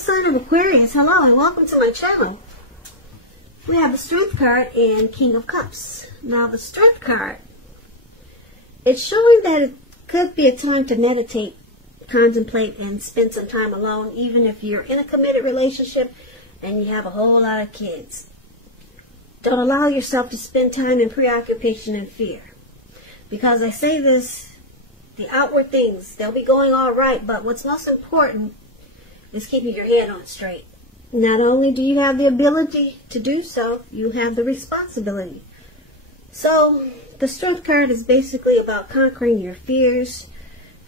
sign of Aquarius, hello and welcome to my channel. We have the Strength card and King of Cups. Now the Strength card, it's showing that it could be a time to meditate, contemplate, and spend some time alone, even if you're in a committed relationship and you have a whole lot of kids. Don't allow yourself to spend time in preoccupation and fear. Because I say this, the outward things, they'll be going all right, but what's most important is keeping your head on straight. Not only do you have the ability to do so, you have the responsibility. So, the Strength card is basically about conquering your fears,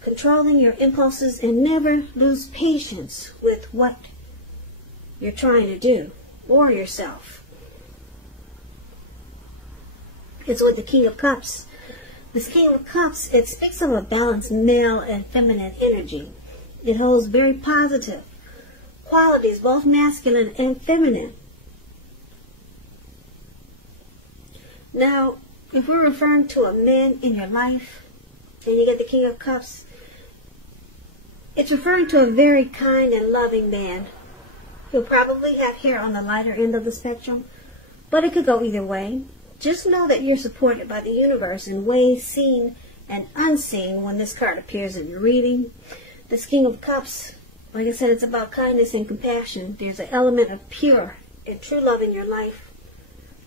controlling your impulses, and never lose patience with what you're trying to do or yourself. It's with the King of Cups. This King of Cups, it speaks of a balanced male and feminine energy. It holds very positive qualities, both masculine and feminine. Now, if we're referring to a man in your life, and you get the King of Cups, it's referring to a very kind and loving man who'll probably have hair on the lighter end of the spectrum, but it could go either way. Just know that you're supported by the universe in ways seen and unseen when this card appears in your reading. This King of Cups, like I said, it's about kindness and compassion. There's an element of pure and true love in your life,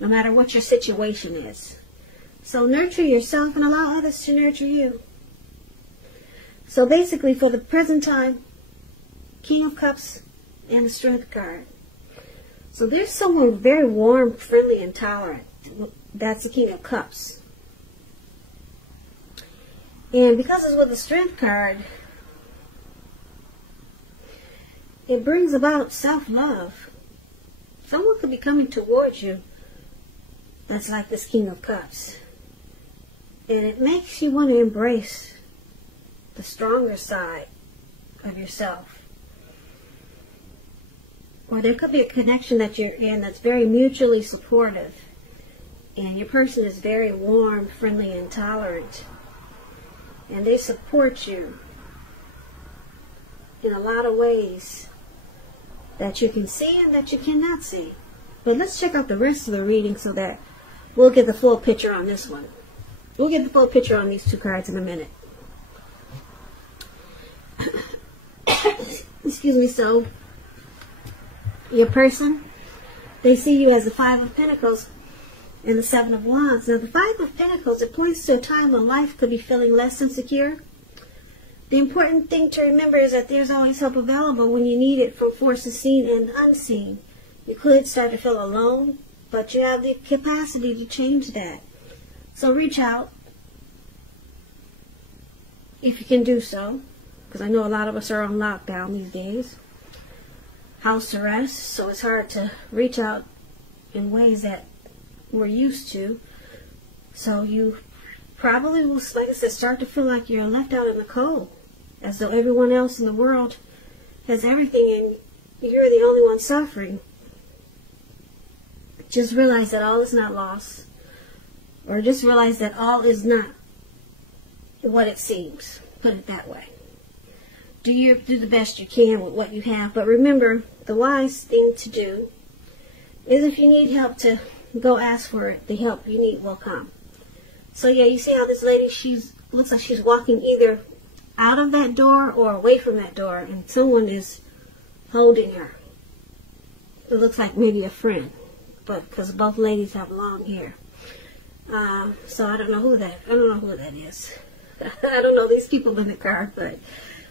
no matter what your situation is. So nurture yourself and allow others to nurture you. So basically, for the present time, King of Cups and the Strength card. So there's someone very warm, friendly, and tolerant. That's the King of Cups. And because it's with the Strength card, it brings about self-love. Someone could be coming towards you that's like this King of Cups. And it makes you want to embrace the stronger side of yourself. Or there could be a connection that you're in that's very mutually supportive. And your person is very warm, friendly, and tolerant. And they support you in a lot of ways that you can see and that you cannot see. But let's check out the rest of the reading so that we'll get the full picture on this one. We'll get the full picture on these two cards in a minute. Excuse me. So, your person, they see you as the Five of Pentacles and the Seven of Wands. Now, the Five of Pentacles, it points to a time when life could be feeling less insecure. The important thing to remember is that there's always help available when you need it from forces seen and unseen. You could start to feel alone, but you have the capacity to change that. So reach out if you can do so, because I know a lot of us are on lockdown these days. House arrest, so it's hard to reach out in ways that we're used to. So you probably will, like I said, start to feel like you're left out in the cold, as though everyone else in the world has everything and you're the only one suffering. Just realize that all is not lost, or just realize that all is not what it seems. Put it that way. Do the best you can with what you have, but remember, the wise thing to do is if you need help to go ask for it. The help you need will come. So yeah, you see how this lady, looks like she's walking either out of that door or away from that door, and someone is holding her. It looks like maybe a friend, but because both ladies have long hair. So I don't know who that is. I don't know these people in the car, but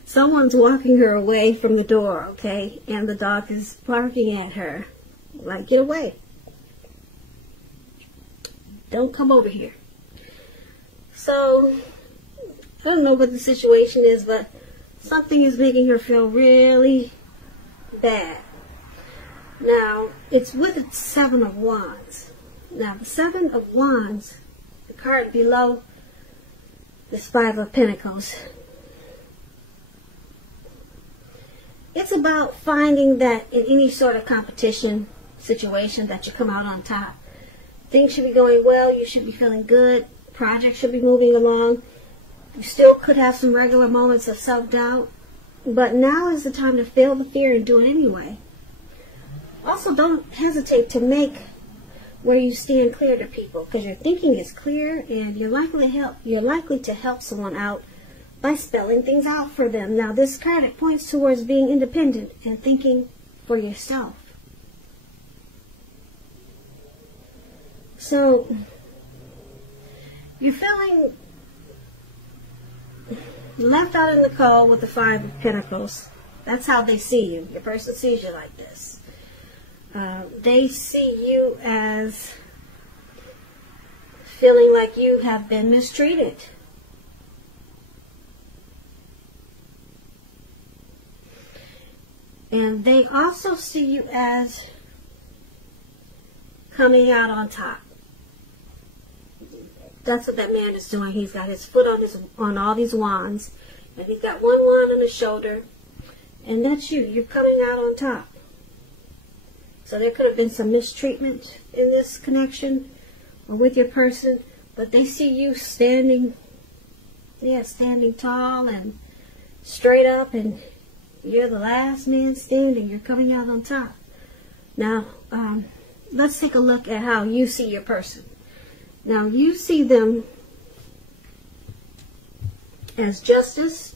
someone's walking her away from the door, okay? And the dog is barking at her, like, get away. Don't come over here. So, I don't know what the situation is, but something is making her feel really bad. Now, it's with the Seven of Wands. Now, the Seven of Wands, the card below this Five of Pentacles, it's about finding that in any sort of competition situation that you come out on top. Things should be going well. You should be feeling good. Projects should be moving along. You still could have some regular moments of self-doubt. But now is the time to feel the fear and do it anyway. Also, don't hesitate to make where you stand clear to people, because your thinking is clear and you're likely to help someone out by spelling things out for them. Now, this card, it points towards being independent and thinking for yourself. So, you're feeling left out in the cold with the Five of Pentacles. That's how they see you. Your person sees you like this. They see you as feeling like you have been mistreated. And they also see you as coming out on top. That's what that man is doing. He's got his foot on all these wands, and he's got one wand on his shoulder, and that's you. You're coming out on top. So there could have been some mistreatment in this connection or with your person, but they see you standing tall and straight up, and you're the last man standing. You're coming out on top. Now, let's take a look at how you see your person. Now, you see them as Justice,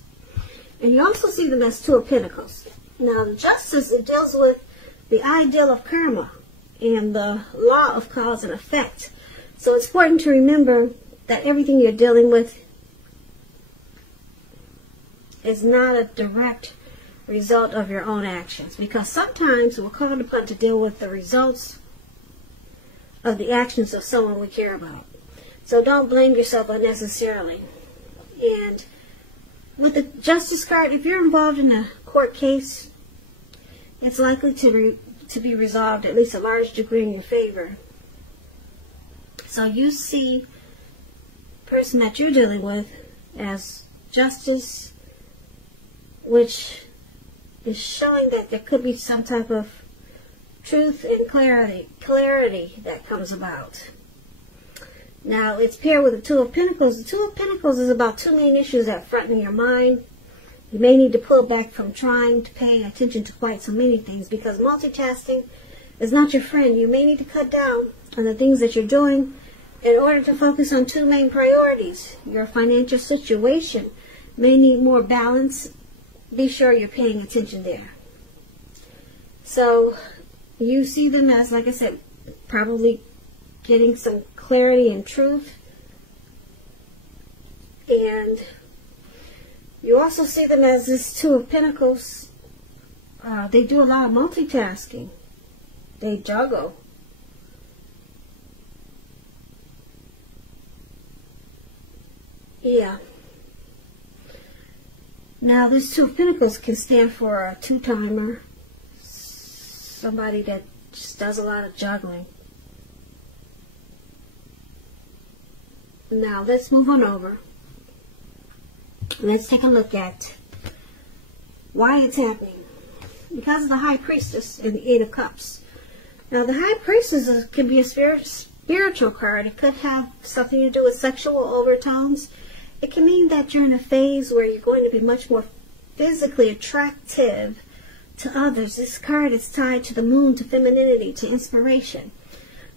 and you also see them as Two of Pentacles. Now, the Justice, it deals with the ideal of karma and the law of cause and effect. So it's important to remember that everything you're dealing with is not a direct result of your own actions, because sometimes we're called upon to deal with the results of the actions of someone we care about. So don't blame yourself unnecessarily. And with the Justice card, if you're involved in a court case, it's likely to be resolved at least a large degree in your favor. So you see the person that you're dealing with as Justice, which is showing that there could be some type of truth and clarity that comes about. Now, it's paired with the Two of Pentacles. The Two of Pentacles is about two main issues that front in your mind. You may need to pull back from trying to pay attention to quite so many things, because multitasking is not your friend. You may need to cut down on the things that you're doing in order to focus on two main priorities. Your financial situation may need more balance. Be sure you're paying attention there. So, you see them as, like I said, probably getting some clarity and truth. And you also see them as this Two of Pentacles. They do a lot of multitasking. They juggle. Yeah. Now, this Two of Pentacles can stand for a two-timer. Somebody that just does a lot of juggling. Now, let's move on over. Let's take a look at why it's happening. Because of the High Priestess and the Eight of Cups. Now, the High Priestess can be a spiritual card. It could have something to do with sexual overtones. It can mean that you're in a phase where you're going to be much more physically attractive to others. This card is tied to the moon, to femininity, to inspiration.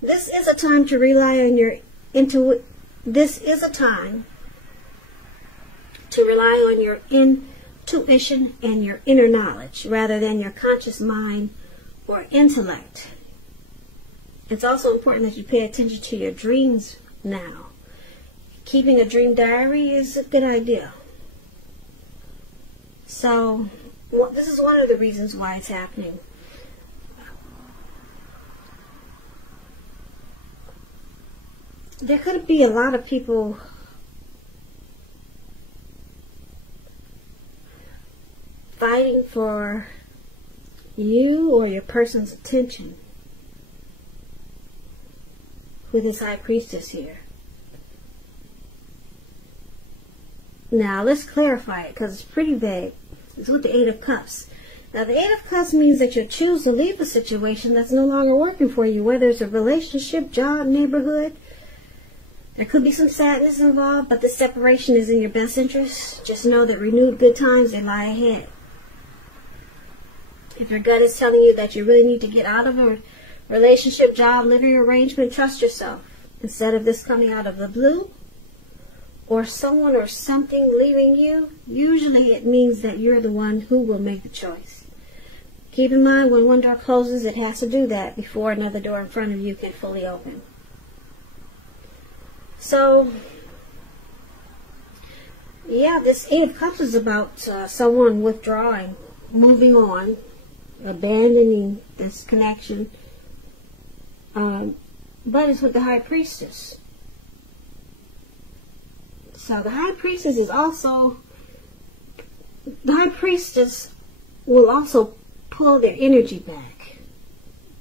This is a time to rely on your intuition. This is a time to rely on your intuition and your inner knowledge rather than your conscious mind or intellect. It's also important that you pay attention to your dreams now. Keeping a dream diary is a good idea. So, this is one of the reasons why it's happening. There could be a lot of people fighting for you or your person's attention with this High Priestess here. Now, let's clarify it because it's pretty vague. It's with the Eight of Cups. Now, the Eight of Cups means that you'll choose to leave a situation that's no longer working for you, whether it's a relationship, job, neighborhood. There could be some sadness involved, but the separation is in your best interest. Just know that renewed good times, they lie ahead. If your gut is telling you that you really need to get out of a relationship, job, living arrangement, trust yourself. Instead of this coming out of the blue, or someone or something leaving you, usually it means that you're the one who will make the choice. Keep in mind, when one door closes, it has to do that before another door in front of you can fully open. So, yeah, this Eight of Cups is about someone withdrawing, moving on, abandoning this connection. But it's with the High Priestess. So the High Priestess is also, the High Priestess will also pull their energy back.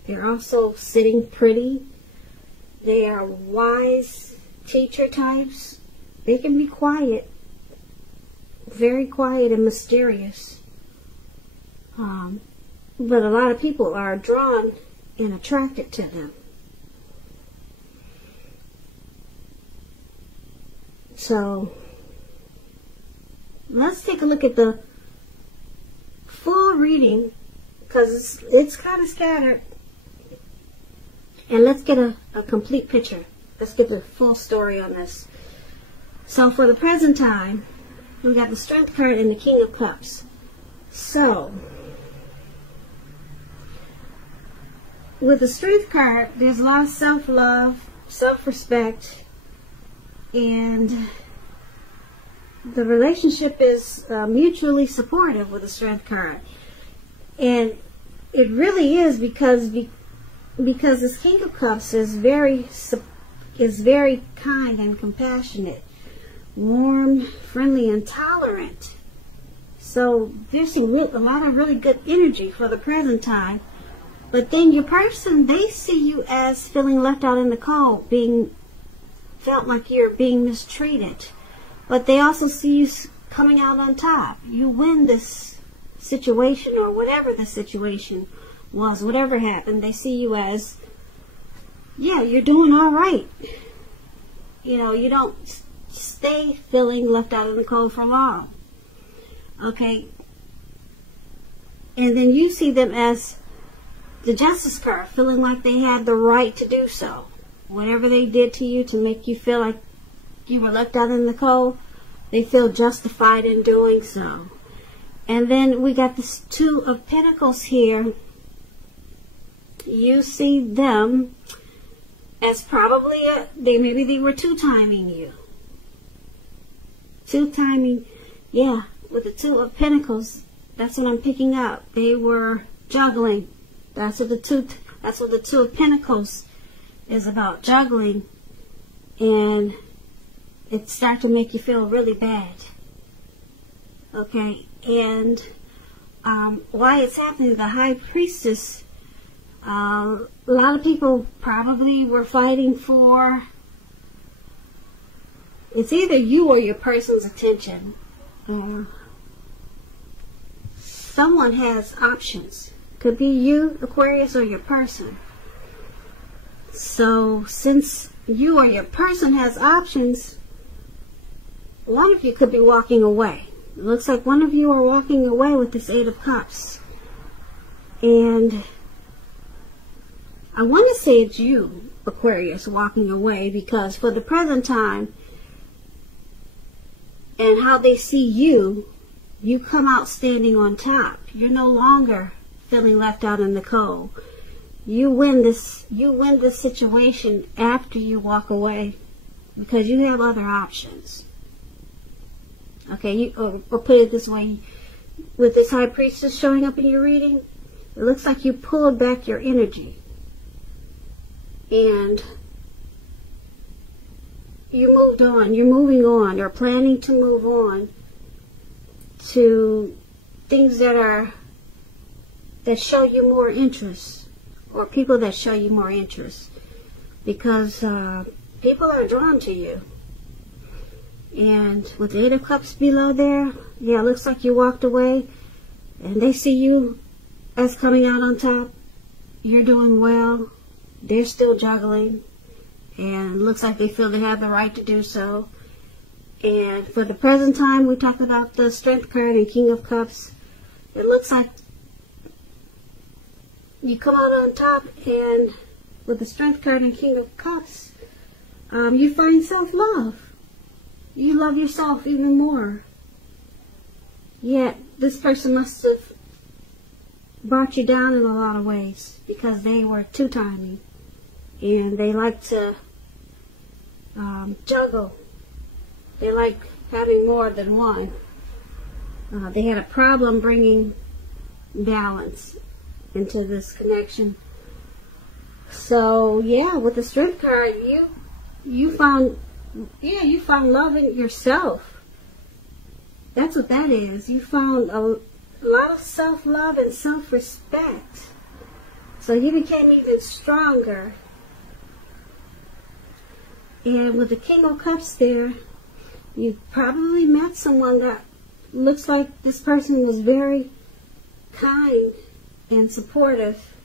They're also sitting pretty. They are wise teacher types. They can be quiet, very quiet and mysterious. But a lot of people are drawn and attracted to them. So, let's take a look at the full reading, because it's kind of scattered. And let's get a complete picture. Let's get the full story on this. So, for the present time, we got the Strength card and the King of Cups. So, with the Strength card, there's a lot of self-love, self-respect, and the relationship is mutually supportive with the Strength card. And it really is because this King of Cups is very kind and compassionate, warm, friendly, and tolerant. So there's a lot of really good energy for the present time. But then your person, they see you as feeling left out in the cold, felt like you're being mistreated. But they also see you coming out on top. You win this situation, or whatever the situation was, whatever happened, they see you as, yeah, you're doing all right. You know, you don't stay feeling left out in the cold for long. Okay? And then you see them as the Justice card, feeling like they had the right to do so. Whatever they did to you to make you feel like you were left out in the cold, they feel justified in doing so. And then we got this Two of Pentacles here. You see them as probably, maybe they were two-timing you. Two-timing, yeah, with the Two of Pentacles, that's what I'm picking up. They were juggling. That's what the Two of Pentacles is about, juggling, and it starts to make you feel really bad. Okay, and why it's happening, the High Priestess, a lot of people probably were fighting for, it's either you or your person's attention. Someone has options. Could be you, Aquarius, or your person. So, since you or your person has options, one of you could be walking away. It looks like one of you are walking away with this Eight of Cups. And I want to say it's you, Aquarius, walking away, because for the present time, and how they see you, you come out standing on top. You're no longer feeling left out in the cold. You win this situation after you walk away, because you have other options. Okay, or put it this way, with this High Priestess showing up in your reading, it looks like you pulled back your energy. And you moved on. You're moving on, or planning to move on to things that show you more interest, or people that show you more interest, because people are drawn to you. And with the Eight of Cups below there, yeah, it looks like you walked away, and they see you as coming out on top. You're doing well. They're still juggling, and it looks like they feel they have the right to do so. And for the present time, we talked about the Strength card and King of Cups. It looks like you come out on top, and with the Strength card and King of Cups, you find self-love. You love yourself even more. Yet, this person must have brought you down in a lot of ways because they were two-timing. And they like to juggle. They like having more than one. They had a problem bringing balance into this connection. So yeah, with the Strength card, you found love in yourself. That's what that is. You found a lot of self-love and self-respect. So you became even stronger. And with the King of Cups there, you probably met someone that looks like this person was very kind and supportive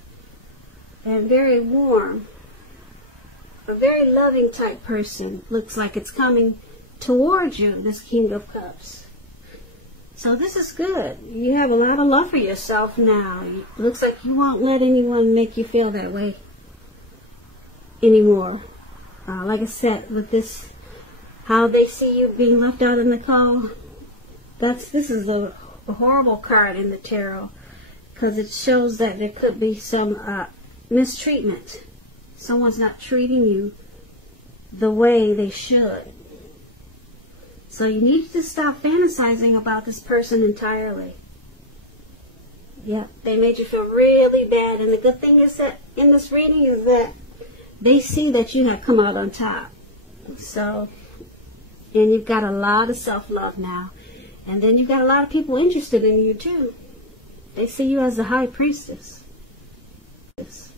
and very warm. A very loving type person. Looks like it's coming towards you, this King of Cups. So this is good. You have a lot of love for yourself now. It looks like you won't let anyone make you feel that way anymore. Like I said, with this, how they see you being left out in the cold, this is a horrible card in the tarot, because it shows that there could be some mistreatment. Someone's not treating you the way they should. So you need to stop fantasizing about this person entirely. Yeah, they made you feel really bad. And the good thing is that in this reading is that they see that you have come out on top. So, and you've got a lot of self-love now. And then you've got a lot of people interested in you too. They see you as the high priestess. This.